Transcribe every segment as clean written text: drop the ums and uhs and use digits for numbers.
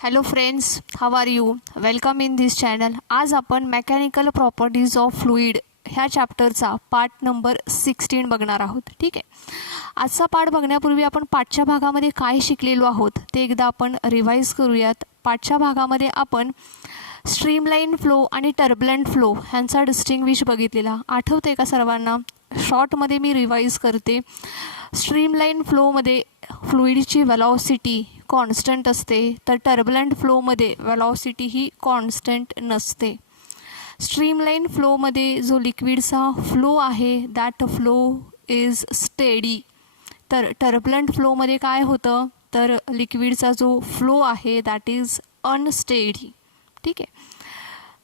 Hello friends, how are you? Welcome in this channel. आज आपण mechanical properties of fluid ह्या चॅप्टरचा part number 16 बघणार आहोत. ठीक आहे. आजचा पार्ट बघण्यापूर्वी आपण पाठच्या भागामध्ये काय शिकलेलो आहोत ते एकदा आपण रिवाईज करूयात. पाठच्या भागामध्ये आपण स्ट्रीमलाईन फ्लो आणि टर्बुलंट फ्लो ह्यांचा डिस्टिंग्विश बघितलेला आठवते का सर्वांना? शॉर्टमध्ये मी रिवाईज करते. स्ट्रीमलाईन फ्लोमध्ये फ्लुइडची वेलॉसिटी कॉन्स्टंट असते, तर टर्बुलंट फ्लोमध्ये वेलॉसिटी ही कॉन्स्टंट नसते. स्ट्रीमलाईन फ्लोमध्ये जो लिक्विडचा फ्लो आहे दॅट फ्लो इज स्टेडी. तर टर्बुलंट फ्लोमध्ये काय होतं, तर लिक्विडचा जो फ्लो आहे दॅट इज अनस्टेडी. ठीक आहे.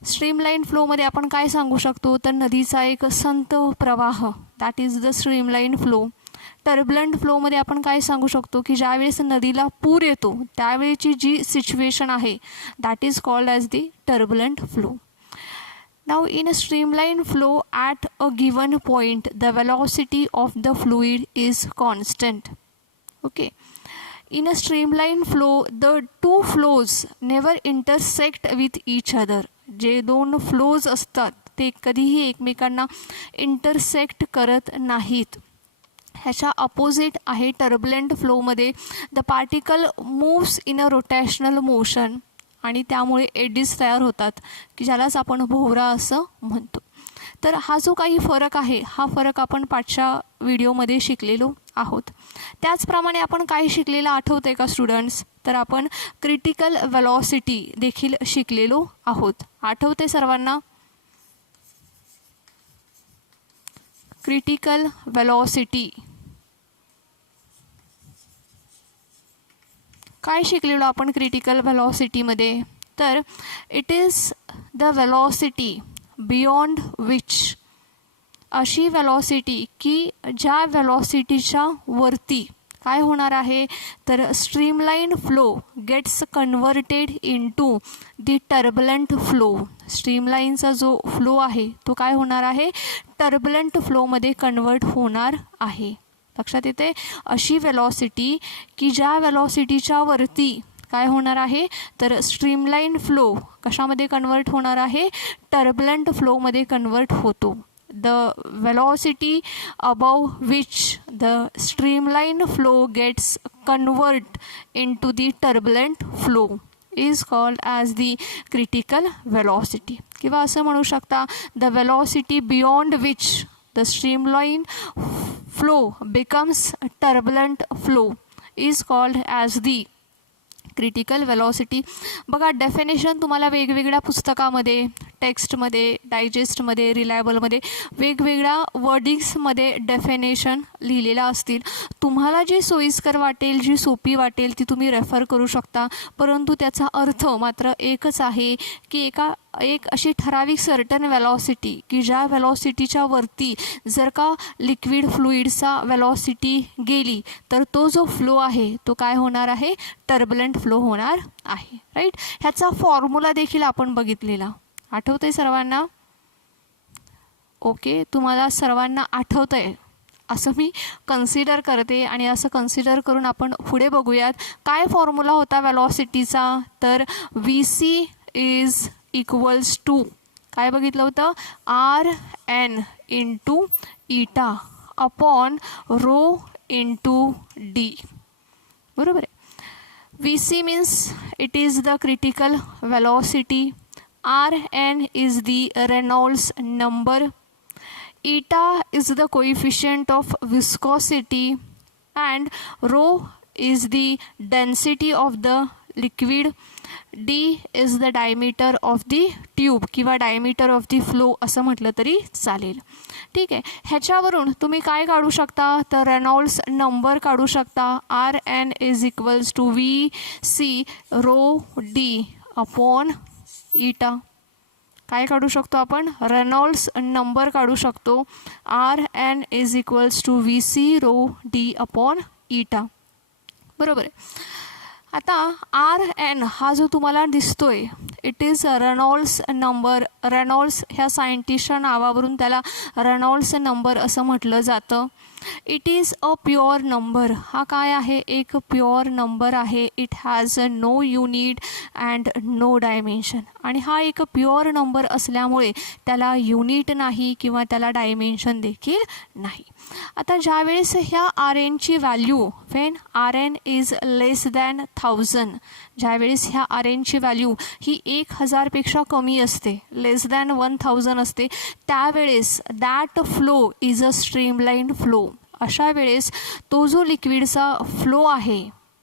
स्ट्रीमलाईन फ्लोमध्ये आपण काय सांगू शकतो, तर नदीचा एक संत प्रवाह that is the streamline flow. Turbulent फ्लोमध्ये आपण काय सांगू शकतो की ज्यावेळेस नदीला पूर येतो त्यावेळेची जी सिच्युएशन आहे that is called as the turbulent flow. Now in a streamline flow at a given point the velocity of the fluid is constant. Okay. In a streamline flow, the two flows never intersect with each other. जे दोन flows असतात ते कधीही एकमेकांना intersect करत नाहीत. ह्याच्या opposite आहे टर्बुलंट फ्लोमध्ये the particle moves in a rotational motion आणि त्यामुळे एडीज तयार होतात की ज्यालाच आपण भोवरा असं म्हणतो. तर हा जो काही फरक आहे हा फरक आपण पाठच्या व्हिडिओमध्ये शिकलेलो आहोत. त्याचप्रमाणे आपण काय शिकलेलं आठवते का स्टुडंट्स? तर आपण क्रिटिकल वेलॉसिटी देखील शिकलेलो आहोत. आठवते सर्वांना? क्रिटिकल वेलॉसिटी काय शिकलेलो आपण क्रिटिकल वेलॉसिटीमध्ये? तर it is the velocity beyond which, अशी वेलॉसिटी की ज्या वेलॉसिटीच्या वरती काय होणार आहे, तर streamline flow gets converted into the turbulent flow. स्ट्रीमलाईनचा जो फ्लो आहे तो काय होणार आहे, टर्बुलंट फ्लोमध्ये कन्वर्ट होणार आहे. लक्षात येते? अशी वेलॉसिटी की ज्या वेलॉसिटीच्या वरती काय होणार आहे, तर स्ट्रीमलाईन फ्लो कशामध्ये कन्वर्ट होणार आहे, टर्बुलंट फ्लोमध्ये कन्वर्ट होतो. The velocity above which the streamline flow gets convert into the turbulent flow is called as the critical velocity. किंवा असं म्हणू शकता, the velocity beyond which the streamline flow becomes turbulent flow is called as the critical velocity. बघा, definition तुम्हाला वेगवेगळ्या पुस्तकामध्ये, टेक्स्टमध्ये, डायजेस्टमध्ये, रिलायबलमध्ये वेगवेगळ्या वर्डिंग्समध्ये डेफिनेशन लिहिलेल्या असतील. तुम्हाला जी सोयीस्कर वाटेल, जी सोपी वाटेल ती तुम्ही रेफर करू शकता. परंतु त्याचा अर्थ मात्र एकच आहे की एक अशी ठराविक सर्टन वेलॉसिटी की ज्या वेलॉसिटीच्या वरती जर का लिक्विड फ्लुइडचा वेलॉसिटी गेली तर तो जो फ्लो आहे तो काय होणार आहे, टर्बुलंट फ्लो होणार आहे. राईट. ह्याचा फॉर्म्युला देखील आपण बघितलेला आठवतंय सर्वांना? ओके. तुम्हाला सर्वांना आठवतंय असं मी कन्सिडर करते आणि असं कन्सिडर करून आपण पुढे बघूयात. काय फॉर्म्युला होता वेलॉसिटीचा? तर VC इज इक्वल्स टू काय बघितलं होतं, RN इंटू इटा अपॉन रो इंटू D. बरोबर आहे. VC means it is the critical velocity, RN is the Reynolds number, eta is the coefficient of viscosity and rho is the density of the liquid, D is the diameter of the tube किंवा diameter of the flow असं म्हटलं तरी चालेल. ठीक आहे. ह्याच्यावरून तुम्ही काय काढू शकता, तर रेनॉल्ड्स नंबर काढू शकता. RN is equals to VC rho D upon इटा. काय काढू शकतो आपण, रेनॉल्ड्स नंबर काढू शकतो. RN is equals to VC rho D upon eta. बरोबर आहे. आता RN हा जो तुम्हाला दिसतोय it is Reynolds number. Reynolds ह्या सायंटिस्टच्या नावावरून त्याला रेनॉल्ड्स नंबर असं म्हटलं जातं. It is a pure number. हा काय आहे, एक प्युअर नंबर आहे. It has no unit and no dimension. आणि हा एक प्युअर नंबर असल्यामुळे त्याला युनिट नाही किंवा त्याला डायमेन्शन देखील नाही. आता ज्यावेळेस ह्या आर एनची value when R N is less than 1000, ज्यावेळेस ह्या आर एनची व्हॅल्यू ही 1000पेक्षा कमी असते, लेस दॅन 1000 असते, त्यावेळेस that flow is a streamline flow. अशा वेळेस तो जो लिक्विडचा फ्लो आहे,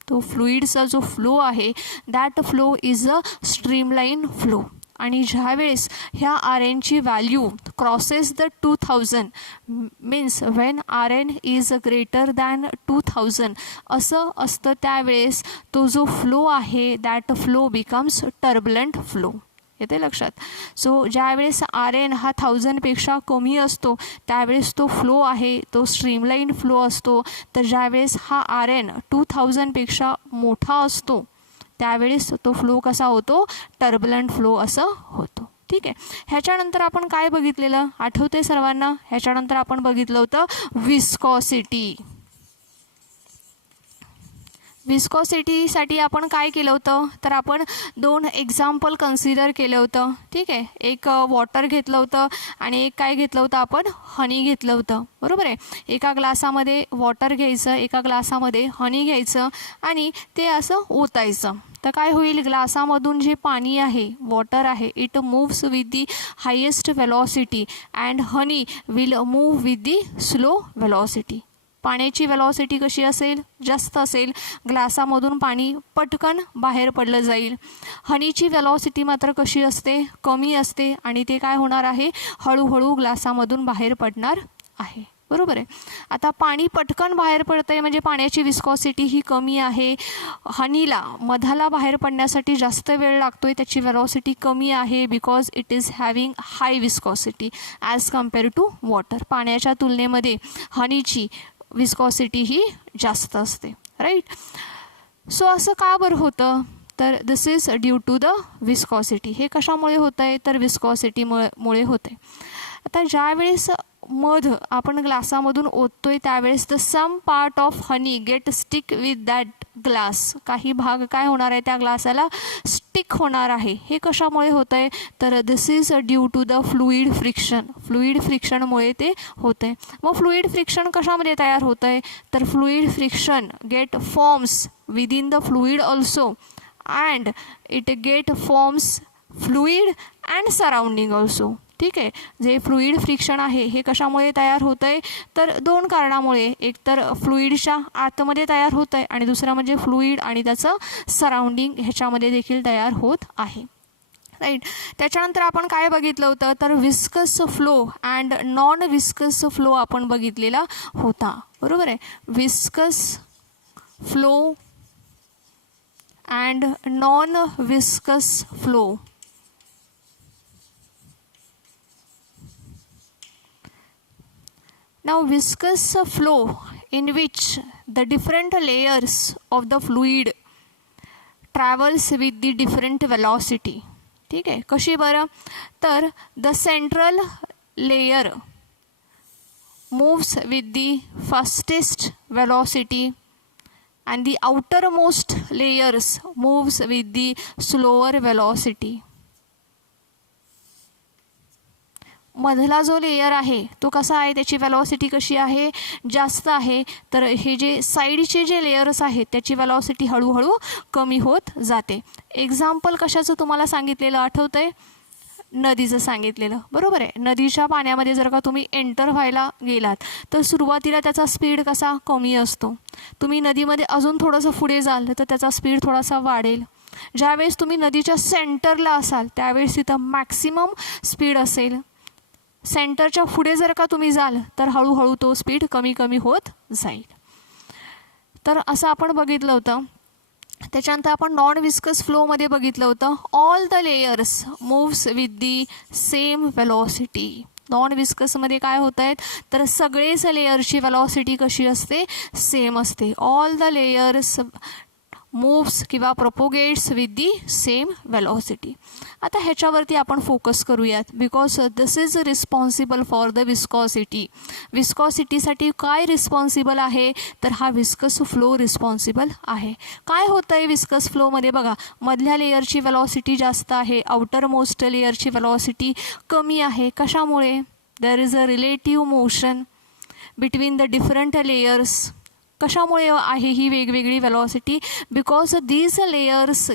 तो फ्लुईडचा जो फ्लो आहे, that flow is a streamline flow. आणि ज्यावेळेस ह्या आर एनची value crosses the 2000 means when R N is greater than 2000 असं असतं, त्यावेळेस तो जो फ्लो आहे that flow becomes turbulent flow. येते लक्षात. सो ज्यावेळेस आर एन हा 1000पेक्षा कमी असतो त्यावेळेस तो फ्लो आहे तो स्ट्रीमलाईन फ्लो असतो. तर ज्यावेळेस हा आर एन 2000पेक्षा मोठा असतो त्यावेळेस तो फ्लो कसा होतो, टर्बुलंट फ्लो असं होतो. ठीक आहे. ह्याच्यानंतर आपण काय बघितलेलं आठवते सर्वांना, ह्याच्यानंतर आपण बघितलं होतं विस्कॉसिटी. विस्कॉसिटीसाठी आपण काय केलं होतं, तर आपण 2 एक्झाम्पल कन्सिडर केलं होतं. ठीक आहे. एक वॉटर घेतलं होतं आणि एक काय घेतलं होतं, आपण हनी घेतलं होतं. बरोबर आहे. एका ग्लासामध्ये वॉटर घ्यायचं, एका ग्लासामध्ये हनी घ्यायचं आणि ते असं ओतायचं. तर काय होईल, ग्लासामधून जे पाणी आहे, वॉटर आहे, it moves with the highest velocity and honey will move with the slow velocity. पाण्याची वेलॉसिटी कशी असेल, जास्त असेल, ग्लासामधून पाणी पटकन बाहेर पडलं जाईल. हनीची वेलॉसिटी मात्र कशी असते, कमी असते आणि ते काय होणार आहे, हळूहळू ग्लासामधून बाहेर पडणार आहे. बरोबर आहे. आता पाणी पटकन बाहेर पडतं आहे म्हणजे पाण्याची विस्कॉसिटी ही कमी आहे. हनीला मधाला बाहेर पडण्यासाठी जास्त वेळ लागतो आहे, त्याची वेलॉसिटी कमी आहे because it is having high viscosity as compare to water. पाण्याच्या तुलनेमध्ये हनीची विस्कॉसिटी ही जास्त असते. राईट. सो असं का बरं होतं, तर this is due to the viscosity. हे कशामुळे होतं आहे, तर विस्कॉसिटीमुळे होते. आता ज्यावेळेस मध आपण ग्लासामधून ओततोय त्यावेळेस the some part of honey get stick with that glass. काही भाग काय होणार आहे, त्या ग्लासाला स्टिक होणार आहे. हे कशामुळे होतं आहे, तर this is due to the fluid friction. Fluid फ्रिक्शनमुळे ते होतं आहे. मग फ्लुईड फ्रिक्शन कशामध्ये तयार होतं आहे, तर fluid friction get forms within the fluid also and it get forms fluid and surrounding also. ठीक आहे. जे फ्लुईड फ्रिक्शन आहे हे कशामुळे तयार होतं आहे, तर 2 कारणामुळे. एक तर फ्लुईडच्या आतमध्ये तयार होतं आहे आणि दुसरं म्हणजे फ्लुईड आणि त्याचं सराउंडिंग ह्याच्यामध्ये देखील तयार होत आहे. राईट. त्याच्यानंतर आपण काय बघितलं होतं, तर viscous flow and non viscous flow आपण बघितलेला होता. बरोबर आहे. Viscous flow and non viscous flow. Now viscous flow in which the different layers of the fluid travels with the different velocity. ठीक आहे. कशी बरं, तर the central layer moves with the fastest velocity and the outermost layers moves with the slower velocity. मधला जो layer आहे तो कसा आहे, त्याची वेलॉसिटी कशी आहे, जास्त आहे. तर हे जे साईडचे जे लेयर्स आहेत त्याची वेलॉसिटी हळूहळू कमी होत जाते. एक्झाम्पल कशाचं तुम्हाला सांगितलेलं आठवतं आहे, नदीचं सांगितलेलं. बरोबर आहे. नदीच्या पाण्यामध्ये जर का तुम्ही एंटर व्हायला गेलात तर सुरुवातीला त्याचा स्पीड कसा कमी असतो. तुम्ही नदीमध्ये अजून थोडंसं पुढे जाल तर त्याचा स्पीड थोडासा वाढेल. ज्यावेळेस तुम्ही नदीच्या सेंटरला असाल त्यावेळेस तिथं मॅक्सिमम स्पीड असेल. सेंटरच्या पुढे जर का तुम्ही जाल तर हळूहळू तो स्पीड कमी कमी होत जाईल. तर असं आपण बघितलं होतं. त्याच्यानंतर आपण नॉन विस्कस फ्लोमध्ये बघितलं होतं all the layers moves with the same velocity. Non विस्कसमध्ये काय होत आहेत, तर सगळेच लेयरची वेलॉसिटी कशी असते, सेम असते. ऑल द लेयर्स मूव्स किंवा propagates with the same velocity. आता ह्याच्यावरती आपण फोकस करूयात because this is responsible for the viscosity. विस्कॉसिटीसाठी काय रिस्पॉन्सिबल आहे तर हा विस्कस फ्लो रिस्पॉन्सिबल आहे. काय होतं आहे विस्कस फ्लोमध्ये बघा, मधल्या लेयरची वेलॉसिटी जास्त आहे, आउटर मोस्ट लेयरची वेलॉसिटी कमी आहे. कशामुळे? There is a relative motion between the different layers. कशामुळे आहे ही वेगवेगळी velocity? Because these layers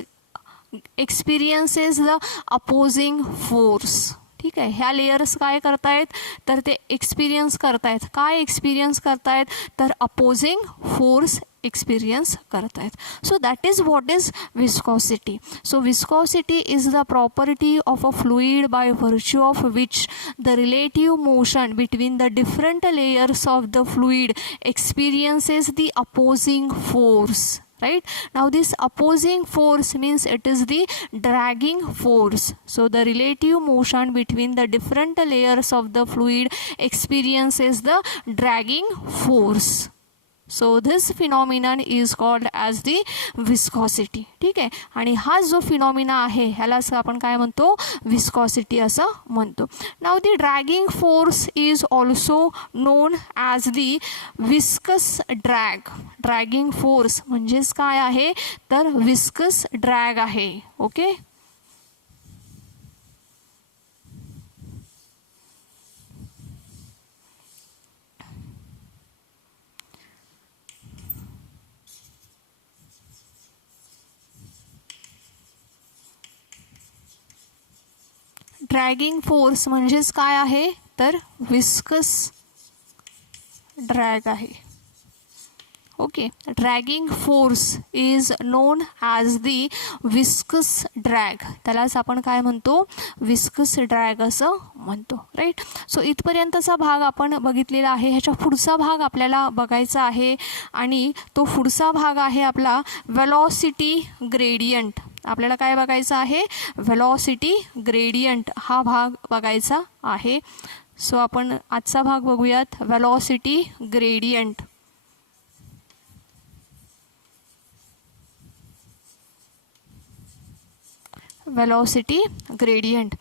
experiences the opposing force. ठीक आहे, ह्या लेयर्स काय करतायत तर ते एक्सपिरियन्स करतायत. काय एक्सपिरियन्स करतायत तर अपोजिंग फोर्स एक्सपिरियन्स करतायत. So that is what is viscosity. So viscosity is the property of a fluid by virtue of which the relative motion between the different layers of the fluid experiences the opposing force. Right, now this opposing force means it is the dragging force. So the relative motion between the different layers of the fluid experiences the dragging force. So this phenomenon is called as the viscosity. ठीक आहे, आणि हा जो phenomena आहे ह्यालाच आपण काय म्हणतो? विस्कॉसिटी असं म्हणतो. नाव the dragging force is also known as the viscous drag. Dragging force म्हणजेच काय आहे तर विस्कस ड्रॅग आहे. ओके, ड्रॅगिंग फोर्स म्हणजेच काय आहे तर विस्कस ड्रॅग आहे. Okay, dragging force is known as the viscous drag. त्यालाच आपण काय म्हणतो? विस्कस ड्रॅग असं म्हणतो. राईट, सो इथपर्यंतचा भाग आपण बघितलेला आहे. ह्याच्या पुढचा भाग आपल्याला बघायचा आहे आणि तो पुढचा भाग आहे आपला वेलॉसिटी ग्रेडियंट. आपल्याला काय बघायचं आहे? वेलॉसिटी ग्रेडियंट हा भाग बघायचा आहे. सो आपण आजचा भाग बघूयात, velocity gradient. Velocity gradient.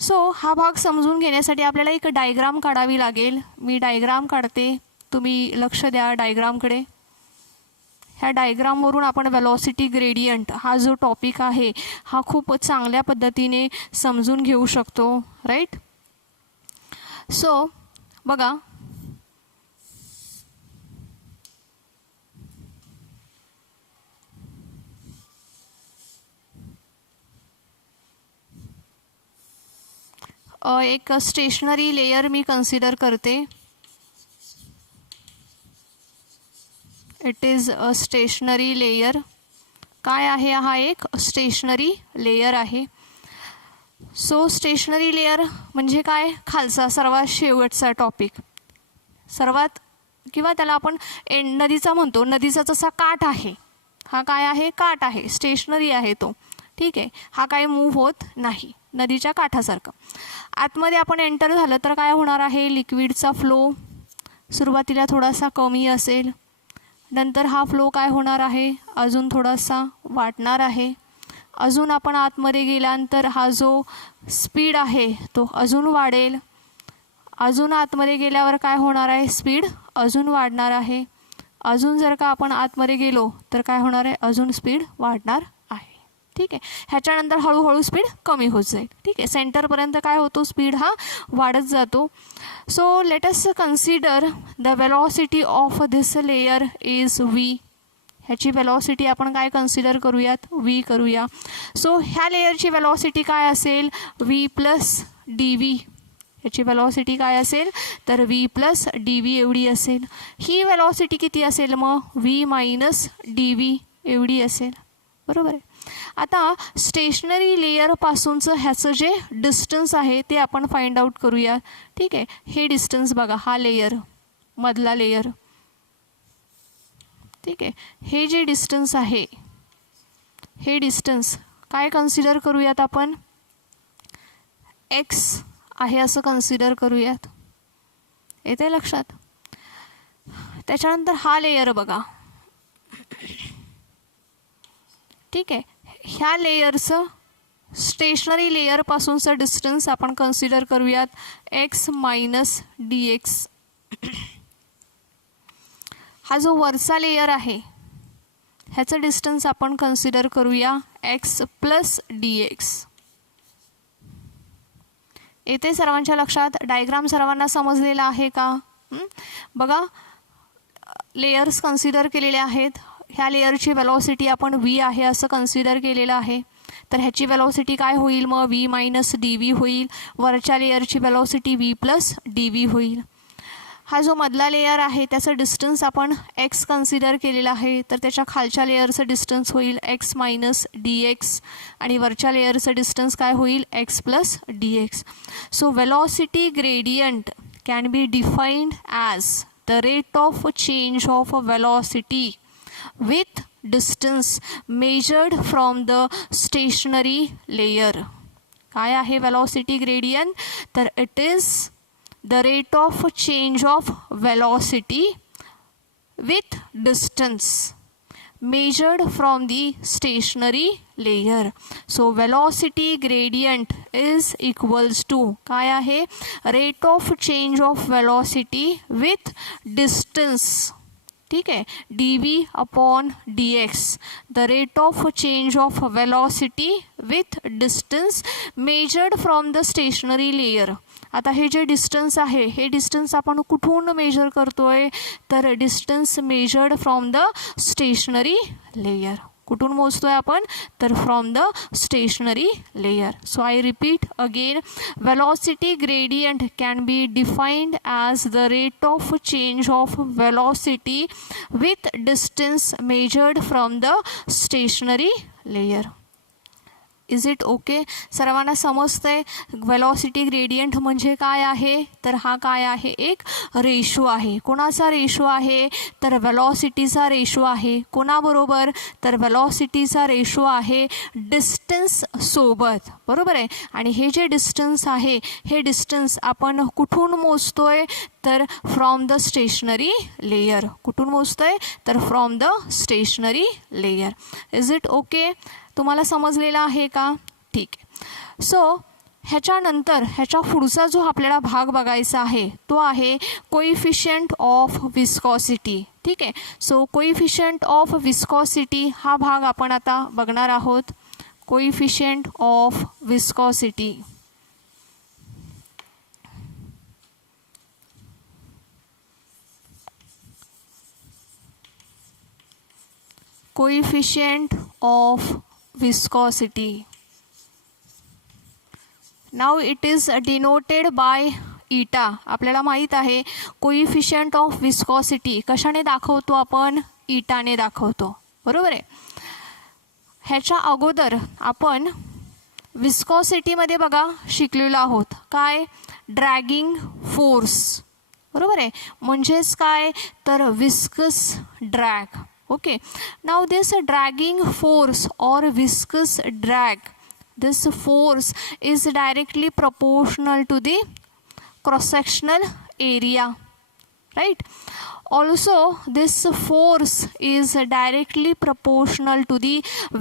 So हा भाग समजून घेण्यासाठी आपल्याला एक डायग्राम काढावी लागेल. मी डायग्राम काढते, तुम्ही लक्ष द्या डायग्रामकडे. ह्या डायग्रामवरून आपण वेलॉसिटी ग्रेडियंट हा जो टॉपिक आहे हा खूप चांगल्या पद्धतीने समजून घेऊ शकतो. राईट, सो बघा, एक स्टेशनरी लेयर मी कन्सिडर करते. It is a stationary layer. काय आहे? हा एक स्टेशनरी लेयर आहे. सो स्टेशनरी लेयर म्हणजे काय? खालचा सर्वात शेवटचा टॉपिक, सर्वात किंवा त्याला आपण नदीचा म्हणतो. नदीचा जसा काठ आहे, हा काय आहे? काठ आहे, स्टेशनरी आहे तो. ठीक आहे, हा काय मूव्ह होत नाही, नदीच्या काठासारखं. आतमध्ये आपण एंटर झालं तर काय होणार आहे? लिक्विडचा फ्लो सुरुवातीला थोडासा कमी असेल, नंतर हा फ्लो काय होणार आहे? अजून थोडासा वाढणार आहे. अजून आपण आतमध्ये गेल्यानंतर हा जो स्पीड आहे तो अजून वाढेल. अजून आतमध्ये गेल्यावर काय होणार आहे? स्पीड अजून वाढणार आहे. अजून जर का आपण आतमध्ये गेलो तर काय होणार आहे? अजून स्पीड वाढणार आहे. ठीक आहे, ह्याच्यानंतर हळूहळू स्पीड कमी होत जाईल. ठीक आहे, सेंटरपर्यंत काय होतो? स्पीड हा वाढत जातो. So let us consider the velocity of this layer is V. ह्याची वेलॉसिटी आपण काय कन्सिडर करूयात? व्ही करूया. सो ह्या लेयरची वेलॉसिटी काय असेल? V plus D V. ह्याची वेलॉसिटी काय असेल तर व्ही प्लस डी व्ही एवढी असेल. ही वेलॉसिटी किती असेल मग? व्ही मायनस डी व्ही एवढी असेल. बरोबर आहे. आता स्टेशनरी लेयरपासूनचं ह्याचं जे डिस्टन्स आहे ते आपण फाइंड आउट करूया. ठीक आहे, हे डिस्टन्स बघा, हा लेयर, मधला लेयर. ठीक आहे, हे जे डिस्टन्स आहे, हे डिस्टन्स काय कन्सिडर करूयात आपण? एक्स आहे असं कन्सिडर करूयात. येते लक्षात? त्याच्यानंतर हा लेयर बघा, ठीक आहे. ह्या लेयरचं स्टेशनरी लेयरपासूनचं डिस्टन्स आपण कन्सिडर करूयात एक्स मायनस डी एक्स. हा जो वरचा लेयर आहे ह्याचं डिस्टन्स आपण कन्सिडर करूया एक्स प्लस डी एक्स. येथे सर्वांच्या लक्षात डायग्राम सर्वांना समजलेला आहे का? बघा, लेयर्स कन्सिडर केलेले आहेत. ह्या लेयरची वेलॉसिटी आपण व्ही आहे असं कन्सिडर केलेलं आहे. तर ह्याची वेलॉसिटी काय होईल मग? व्ही मायनस डी व्ही होईल. वरच्या लेयरची velocity V plus D V होईल. हा जो मधला लेयर आहे त्याचं डिस्टन्स आपण एक्स कन्सिडर केलेला आहे. तर त्याच्या खालच्या लेयरचं डिस्टन्स होईल एक्स मायनस डी एक्स आणि वरच्या लेयरचं डिस्टन्स काय होईल? X plus D x. So velocity gradient can be defined as the rate of change of velocity with distance measured from the stationary layer. काय आहे velocity gradient? तर it is the rate of change of velocity with distance measured from the stationary layer. So velocity gradient is equals to काय आहे? rate of change of velocity with distance. ठीक आहे, D V upon D X, the rate of change of velocity with distance measured from the stationary layer. आता हे जे distance आहे हे distance आपण कुठून मेजर करतोय? तर distance measured from the stationary layer. कुठून मोजतोय आपण? तर from the stationary layer. So I repeat again, velocity gradient can be defined as the rate of change of velocity with distance measured from the stationary layer. Is it okay? सर्वांना समजतंय velocity gradient म्हणजे काय आहे? तर हा काय आहे? एक रेशो आहे. कोणाचा रेशो आहे? तर वेलॉसिटीचा रेशो आहे. कोणाबरोबर? तर वेलॉसिटीचा रेशो आहे डिस्टन्स सोबत. बरोबर आहे. आणि हे जे डिस्टन्स आहे हे डिस्टन्स आपण कुठून मोजतोय? तर फ्रॉम द स्टेशनरी लेयर. कुठून मोजतोय? तर from the stationary layer. Is it okay? तुम्हाला समजलेलं आहे का? ठीक आहे. सो ह्याच्यानंतर ह्याच्या पुढचा जो आपल्याला भाग बघायचा आहे तो आहे कोइफिशियंट ऑफ विस्कॉसिटी. ठीक आहे. सो कोइफिशियंट ऑफ विस्कॉसिटी हा भाग आपण आता बघणार आहोत. Coefficient of viscosity. Coefficient of viscosity. Now it is denoted by eta. आपल्याला माहीत आहे कोइफिशियंट ऑफ विस्कॉसिटी कशाने दाखवतो आपण? इटाने दाखवतो. बरोबर आहे. ह्याच्या अगोदर आपण विस्कॉसिटीमध्ये बघा शिकलेलो आहोत काय? Dragging force. बरोबर आहे. म्हणजेच काय? तर viscous drag. Okay, now this dragging force or viscous drag, this force is directly proportional to the cross-sectional area, right? Also, this force is directly proportional to the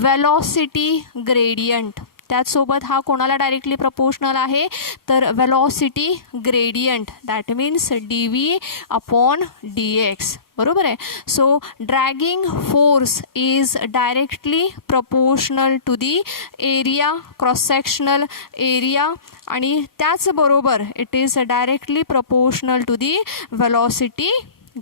velocity gradient. त्याचसोबत हा कोणाला directly proportional आहे? तर velocity gradient. That means D V upon D X. बरोबर आहे. So dragging force is directly proportional to the area, cross sectional area, आणि त्याचबरोबर it is directly proportional to the velocity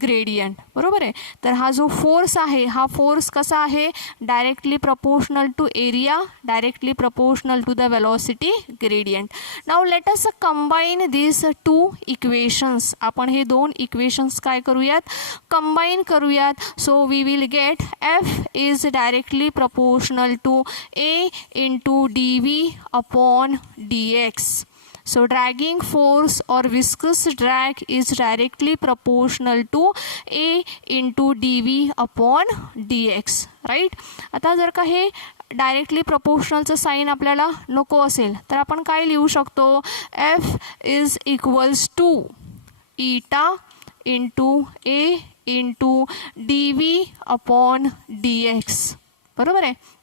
gradient. बरोबर आहे. तर हा जो फोर्स आहे हा फोर्स कसा आहे? Directly proportional to area, directly proportional to the velocity gradient. Now let us combine this two equations. आपण हे दोन इक्वेशन्स काय करूयात? कंबाईन करूयात. So we will get F is directly proportional to A into D V upon D X. So dragging force or viscous drag is directly proportional to A into dV upon dx, right? आता जर का हे directly प्रपोर्शनलचं sine आपल्याला नको असेल तर आपण काय लिहू शकतो? F is equals to eta into A into dV upon dx. बरोबर आहे.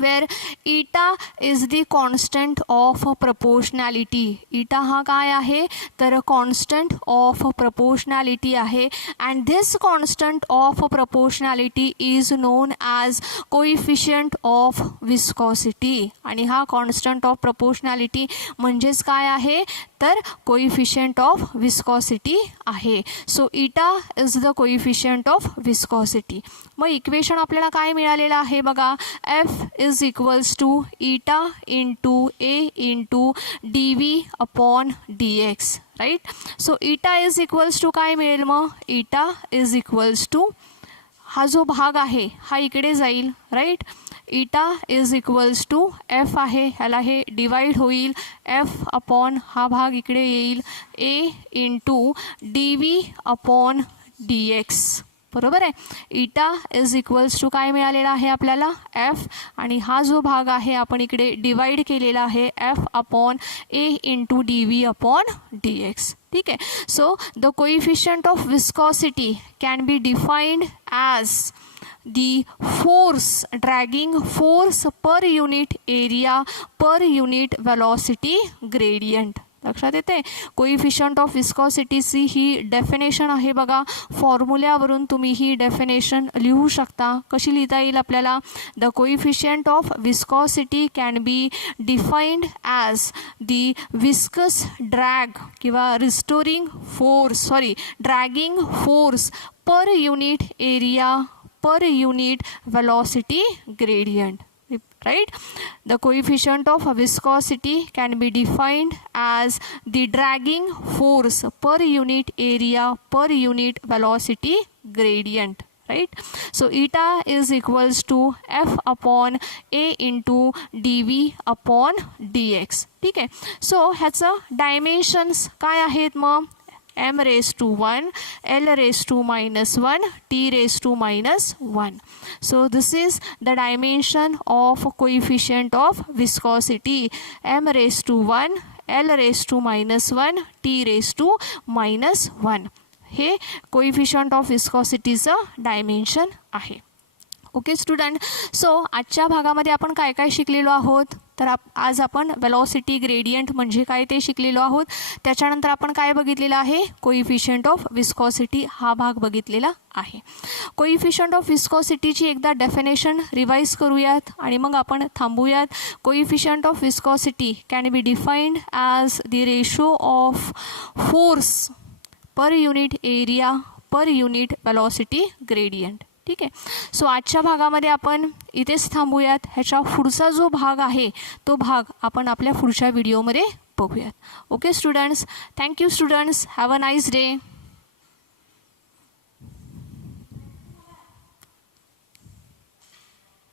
Where eta is the constant of proportionality. Eta हा काय आहे तर कॉन्स्टंट ऑफ प्रपोर्शनॅलिटी आहे. And this constant of proportionality is known as coefficient of viscosity. आणि हा constant of proportionality म्हणजेच काय आहे तर कोइफिशियंट ऑफ विस्कॉसिटी आहे. So eta is the coefficient of viscosity. मग इक्वेशन आपल्याला काय मिळालेलं आहे बघा, F is equals to eta into A into D V upon D X. Right. So eta is equals to काय मिळेल मग, इटा इज इक्वल्स टू हा जो भाग आहे हा इकडे जाईल. राईट. इटा इज इक्वल्स टू एफ आहे, ह्याला हे डिवाइड होईल, एफ अपॉन हा भाग इकडे येईल A into D V upon D X. बरोबर आहे. इटा इज इक्वल्स टू काय मिळालेला आहे आपल्याला एफ, आणि हा जो भाग आहे आपण इकडे डिवाइड केलेला आहे F upon A into D V upon D X. ठीक आहे. So the coefficient of viscosity can be defined as the force, dragging force per unit area per unit velocity gradient. लक्षात येते. कोइफिशियंट ऑफ विस्कॉसिटीची ही डेफिनेशन आहे बघा. फॉर्म्युल्यावरून तुम्ही ही definition लिहू शकता. कशी लिहिता येईल आपल्याला, the coefficient of viscosity can be defined as the viscous drag किंवा restoring force dragging force per unit area per unit velocity gradient. Right. The coefficient of viscosity can be defined as the dragging force per unit area per unit velocity gradient. Right. So eta is equals to f upon a into dv upon dx. ठीक आहे. So ह्याचं dimensions काय आहेत मग, m raised to 1, l raised to -1, t raised to -1. So this is the dimension of coefficient of viscosity. m raised to 1, l raised to -1, t raised to -1. हे coefficient of विस्कॉसिटीचं dimension आहे. Okay student. So आजच्या भागामध्ये आपण काय काय शिकलेलो आहोत तर आज आपण वेलॉसिटी ग्रेडियंट म्हणजे काय ते शिकलेलो आहोत. त्याच्यानंतर आपण काय बघितलेलं आहे, कोइफिशियंट ऑफ विस्कॉसिटी हा भाग बघितलेला आहे. कोइफिशियंट ऑफ विस्कॉसिटीची एकदा डेफिनेशन रिवाइज करूयात आणि मग आपण थांबूयात. Coefficient of viscosity can be defined as the ratio of force per unit area per unit velocity gradient. ठीक आहे. सो आजच्या भागामध्ये आपण इथेच थांबूयात. ह्याच्या पुढचा जो भाग आहे तो भाग आपण आपल्या पुढच्या व्हिडिओमध्ये बघूयात. Okay students. Thank you students. Have a nice day.